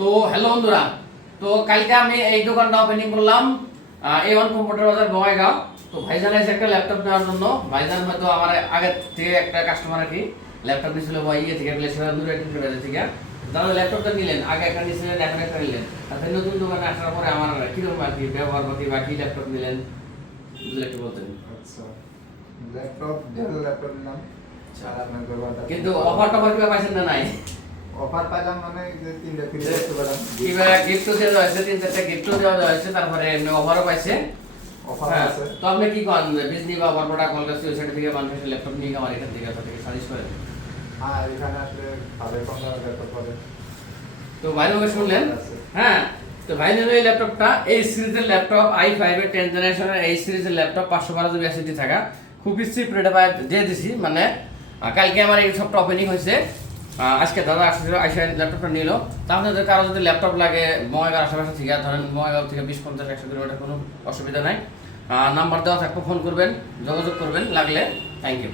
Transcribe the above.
তো হ্যালো বন্ধুরা, তো কালকে আমি এই দোকানটা ওপেনিং করলাম A1 কম্পিউটার বাজার বঙ্গাইগাঁও। তো ভাইজান এসে একটা ল্যাপটপ নেওয়ার জন্য। ভাইজান হয়তো আমার আগে থেকে একটা কাস্টমার আর কি ল্যাপটপ নিয়েছিল ইয়ে থেকে থেকে দাদা ল্যাপটপটা নিলেন, আগে একটা নিয়েছিলেন, এখন একটা নিলেন। তাতে নতুন দোকানে আসার পরে আমার কিরকম আর কি ব্যবহার পাতি বা কি ল্যাপটপ নিলেন বুঝলে একটু বলতেন। আচ্ছা, ল্যাপটপ ডেল ল্যাপটপ নিলাম। আর আপনার ব্যবহারটা কিন্তু অফার টফার কিবা পাইছেন না নাই? অফার পাইলাম মানে যে তিনটা ফ্রি করতে পারলাম। কিবা গিফটও দেওয়া হয়েছে, 3-4টা গিফটও দেওয়া হয়েছে, তারপরে এমনি অফারও পাইছে। অফার আছে। তো আপনি কি করেন বিজনি বা বরপটা কলকাতা ওয়েবসাইট থেকে মানুষের ল্যাপটপ নিয়ে আমার এখান থেকে সাজেস্ট করেন? হ্যাঁ, এখানে আসলে ভালোই কম দামে ল্যাপটপ পাবেন। তো ভাই শুনলেন, হ্যাঁ। তো ভাই নিল এই ল্যাপটপটা, এই সিরিজের ল্যাপটপ i5 এর 10 জেনারেশনের এই সিরিজের ল্যাপটপ 512 জিবি এসএসডি থাকা খুবই চিপ রেটে দিয়ে দিছি। মানে কালকে আমার এই সবটা ওপেনিং হয়েছে, আজকে দাদা আসলে আইসা ল্যাপটপটা নিল। তাহলে যদি কারো যদি ল্যাপটপ লাগে বঙ্গাইগাঁও আশেপাশে থেকে, ধরেন বঙ্গাইগাঁও থেকে 20-50-100 কিলোমিটার, কোনো অসুবিধা নাই। নাম্বার দেওয়া থাকবে, ফোন করবেন, যোগাযোগ করবেন লাগলে। Thank you.